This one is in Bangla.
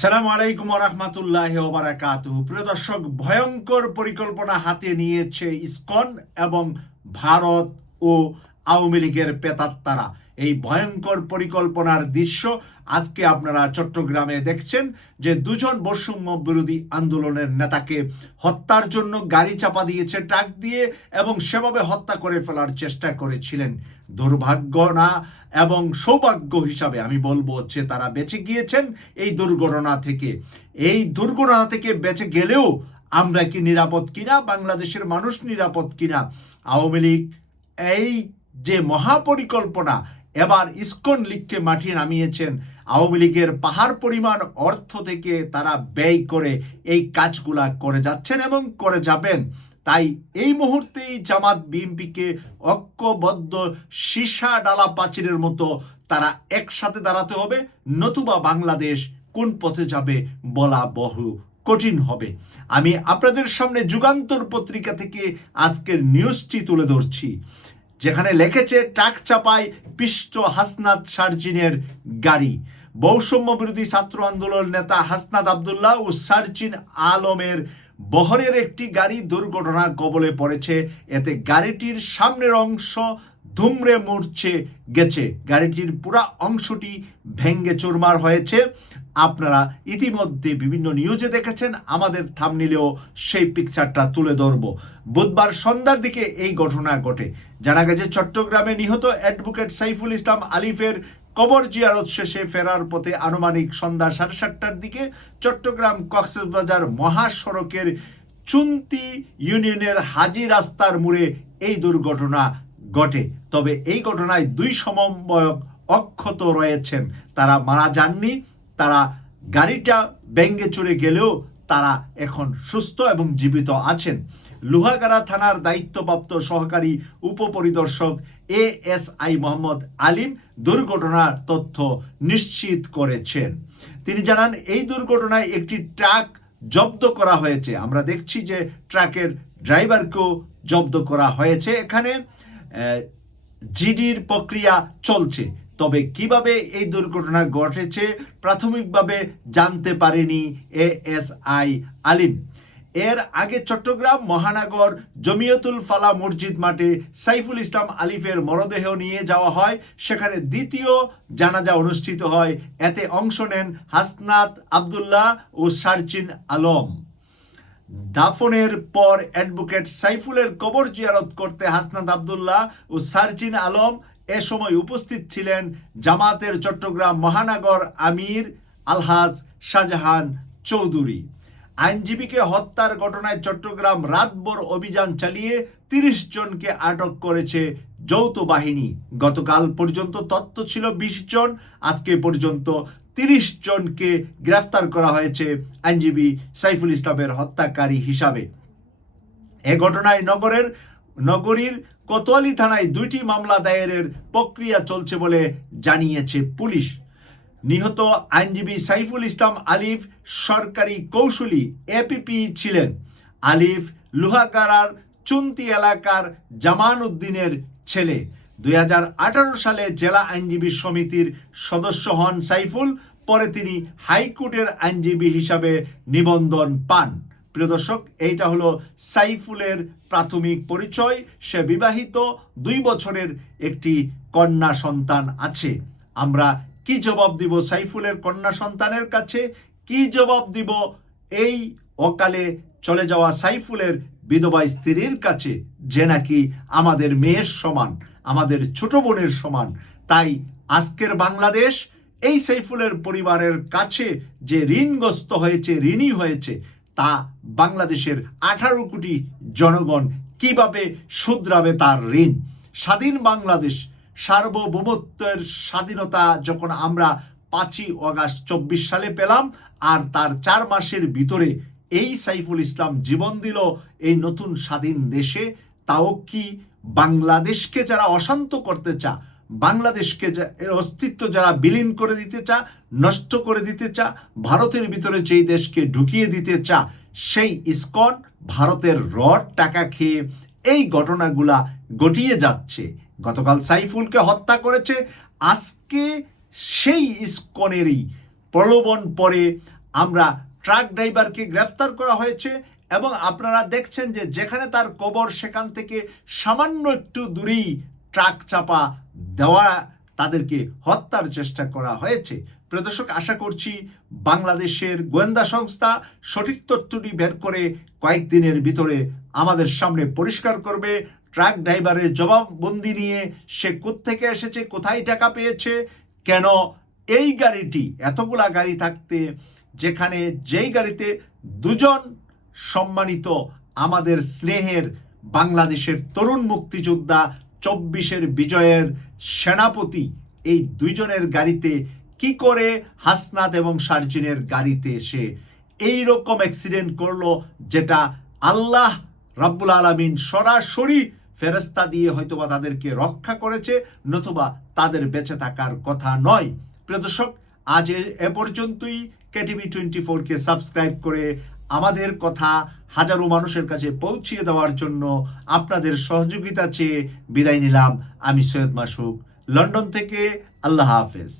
সালাম আলাইকুম রহমতুল্লাহ ওবরাকাত প্রিয় দর্শক, ভয়ঙ্কর পরিকল্পনা হাতে নিয়েছে ইসকন এবং ভারত ও আওয়ামী লীগের পেতাত্তারা। এই ভয়ঙ্কর পরিকল্পনার দৃশ্য আজকে আপনারা চট্টগ্রামে দেখছেন যে দুজন বৈষম্য বিরোধী আন্দোলনের নেতাকে হত্যার জন্য গাড়ি চাপা দিয়েছে, ট্রাক দিয়ে এবং সেভাবে হত্যা করে ফেলার চেষ্টা করেছিলেন। দুর্ভাগ্য না এবং সৌভাগ্য হিসাবে আমি বলব যে তারা বেঁচে গিয়েছেন এই দুর্ঘটনা থেকে। এই দুর্ঘটনা থেকে বেঁচে গেলেও আমরা কি নিরাপদ কিনা? বাংলাদেশের মানুষ নিরাপদ কিনা? আওয়ামী লীগ এই যে মহাপরিকল্পনা, এবার ইস্কন লীগকে মাটি নামিয়েছেন। আওয়ামী লীগের পাহাড় পরিমাণ অর্থ থেকে তারা ব্যয় করে এই কাজগুলা করে যাচ্ছেন এবং করে যাবেন। তাই এই মুহূর্তেই জামাত বিএনপিকে ঐক্যবদ্ধ সীসা ডালা পাচিরের মতো তারা একসাথে দাঁড়াতে হবে, নতুবা বাংলাদেশ কোন পথে যাবে বলা বহু কঠিন হবে। আমি আপনাদের সামনে যুগান্তর পত্রিকা থেকে আজকের নিউজটি তুলে ধরছি, যেখানে লিখেছে ট্রাক চাপায় পিষ্ট হাসনাত সার্জিনের গাড়ি। বৈষম্য বিরোধী ছাত্র আন্দোলন নেতা হাসনাত আবদুল্লাহ ও সার্জিন আলমের বহরের একটি গাড়ি দুর্ঘটনা কবলে পড়েছে। এতে গাড়িটির সামনের অংশ ধুমড়ে মরছে, গেছে। গাড়িটির পুরা অংশটি ভেঙ্গে চুরমার হয়েছে। আপনারা ইতিমধ্যে বিভিন্ন নিউজে দেখেছেন, আমাদের থামনিলেও সেই পিকচারটা তুলে ধরব। বুধবার সন্ধ্যার দিকে এই ঘটনা ঘটে। জানা গেছে, চট্টগ্রামে নিহত অ্যাডভোকেট সাইফুল ইসলাম আলিফের কবর জিয়ারত শেষে ফেরার পথে আনুমানিক সন্ধ্যা সাড়ে সাতটার দিকে চট্টগ্রাম কক্সবাজার মহাসড়কের চুন্তি ইউনিয়নের হাজি রাস্তার মোড়ে এই দুর্ঘটনা ঘটে। তবে এই ঘটনায় দুই সমন্বয়ক অক্ষত রয়েছেন। তারা মারা যাননি, তারা গাড়িটা ব্যঙ্গে চড়ে গেলেও তারা এখন সুস্থ এবং জীবিত আছেন। লোহাগাড়া থানার দায়িত্বপ্রাপ্ত সহকারী উপপরিদর্শক A S I Mohammad Alim দুর্ঘটনার তথ্য নিশ্চিত করেছেন। তিনি জানান, এই দুর্ঘটনায় একটি ট্রাক জব্দ করা হয়েছে। আমরা দেখছি যে ট্রাকের ড্রাইভারকেও জব্দ করা হয়েছে। এখানে জিডির প্রক্রিয়া চলছে। তবে কীভাবে এই দুর্ঘটনা ঘটেছে, প্রাথমিকভাবে জানতে পারেনি এ এস আই আলিম। এর আগে চট্টগ্রাম, মহানগর, জমিয়তুল ফালা মসজিদ মাঠে সাইফুল ইসলাম আলিফের মরদেহ নিয়ে যাওয়া হয়। সেখানে দ্বিতীয় জানাজা অনুষ্ঠিত হয়। এতে অংশ নেন হাসনাত আবদুল্লাহ ও সার্জিন আলম। দাফনের পর অ্যাডভোকেট সাইফুলের কবর জিয়ারত করতে হাসনাত আবদুল্লাহ ও সার্জিন আলম এ সময় উপস্থিত ছিলেন জামাতের চট্টগ্রাম মহানগর আমির আলহাজ শাহজাহান চৌধুরী। আইনজীবীকে হত্যার ঘটনায় চট্টগ্রাম রাতভর অভিযান চালিয়ে তিরিশ জনকে আটক করেছে যৌথ বাহিনী। গতকাল পর্যন্ত তথ্য ছিল বিশ জন, আজকে পর্যন্ত তিরিশ জনকে গ্রেফতার করা হয়েছে আইনজীবী সাইফুল ইসলামের হত্যাকারী হিসাবে। এ ঘটনায় নগরের, নগরীর কোতোয়ালি থানায় দুইটি মামলা দায়েরের প্রক্রিয়া চলছে বলে জানিয়েছে পুলিশ। নিহত আইনজীবী সাইফুল ইসলাম আলিফ সরকারি কৌশলী এপিপি ছিলেন। আলিফ লোহাগাড়ার চুন্তি এলাকার জামান উদ্দিনের ছেলে। দুই হাজার আঠারো সালে জেলা আইনজীবী সমিতির সদস্য হন সাইফুল, পরে তিনি হাইকোর্টের আইনজীবী হিসাবে নিবন্ধন পান। প্রিয় দর্শক, এইটা হলো সাইফুলের প্রাথমিক পরিচয়। সে বিবাহিত, দুই বছরের একটি কন্যা সন্তান আছে। আমরা কি জবাব দিব সাইফুলের কন্যা সন্তানের কাছে? কি জবাব দিব এই অকালে চলে যাওয়া সাইফুলের বিধবা স্ত্রীর কাছে যে নাকি আমাদের মেয়ের সমান, আমাদের ছোট বোনের সমান? তাই আজকের বাংলাদেশ এই সাইফুলের পরিবারের কাছে যে ঋণগ্রস্ত হয়েছে, ঋণী হয়েছে, তা বাংলাদেশের আঠারো কোটি জনগণ কীভাবে শুধরাবে তার ঋণ? স্বাধীন বাংলাদেশ সার্বভৌমত্বের স্বাধীনতা যখন আমরা পাঁচই অগাস্ট চব্বিশ সালে পেলাম, আর তার চার মাসের ভিতরে এই সাইফুল ইসলাম জীবন দিল এই নতুন স্বাধীন দেশে, তাও কি বাংলাদেশকে যারা অশান্ত করতে চা বাংলাদেশকে এর অস্তিত্ব যারা বিলীন করে দিতে চা নষ্ট করে দিতে চা ভারতের ভিতরে যেই দেশকে ঢুকিয়ে দিতে চা সেই ইসকন ভারতের রড টাকা খেয়ে এই ঘটনাগুলা ঘটিয়ে যাচ্ছে। গতকাল সাইফুলকে হত্যা করেছে। আজকে সেই ইসকনেরই প্রলোভন পরে আমরা ট্রাক ড্রাইভারকে গ্রেফতার করা হয়েছে এবং আপনারা দেখছেন যে যেখানে তার কবর সেখান থেকে সামান্য একটু দূরেই ট্রাক চাপা দেওয়া তাদেরকে হত্যার চেষ্টা করা হয়েছে। প্রদর্শক আশা করছি বাংলাদেশের গোয়েন্দা সংস্থা সঠিক তথ্যটি বের করে কয়েকদিনের ভিতরে আমাদের সামনে পরিষ্কার করবে। ট্রাক ড্রাইভারের জবাববন্দি নিয়ে সে কোত্থেকে এসেছে, কোথায় টাকা পেয়েছে, কেন এই গাড়িটি, এতগুলা গাড়ি থাকতে, যেখানে যেই গাড়িতে দুজন সম্মানিত আমাদের স্নেহের বাংলাদেশের তরুণ মুক্তিযোদ্ধা, চব্বিশের বিজয়ের সেনাপতি, এই দুইজনের গাড়িতে কি করে হাসনাত এবং সার্জিনের গাড়িতে এসে এই রকম অ্যাক্সিডেন্ট করল, যেটা আল্লাহ রাব্বুল আলামিন সরাসরি ফেরেস্তা দিয়ে হয়তোবা তাদেরকে রক্ষা করেছে, নতুবা তাদের বেঁচে থাকার কথা নয়। প্রিয় দর্শক, আজ এ পর্যন্তই। কেটিভি টোয়েন্টি ফোরকে সাবস্ক্রাইব করে আমাদের কথা হাজারো মানুষের কাছে পৌঁছিয়ে দেওয়ার জন্য আপনাদের সহযোগিতা চেয়ে বিদায় নিলাম। আমি সৈয়দ মাসুক। লন্ডন থেকে আল্লাহ হাফেজ।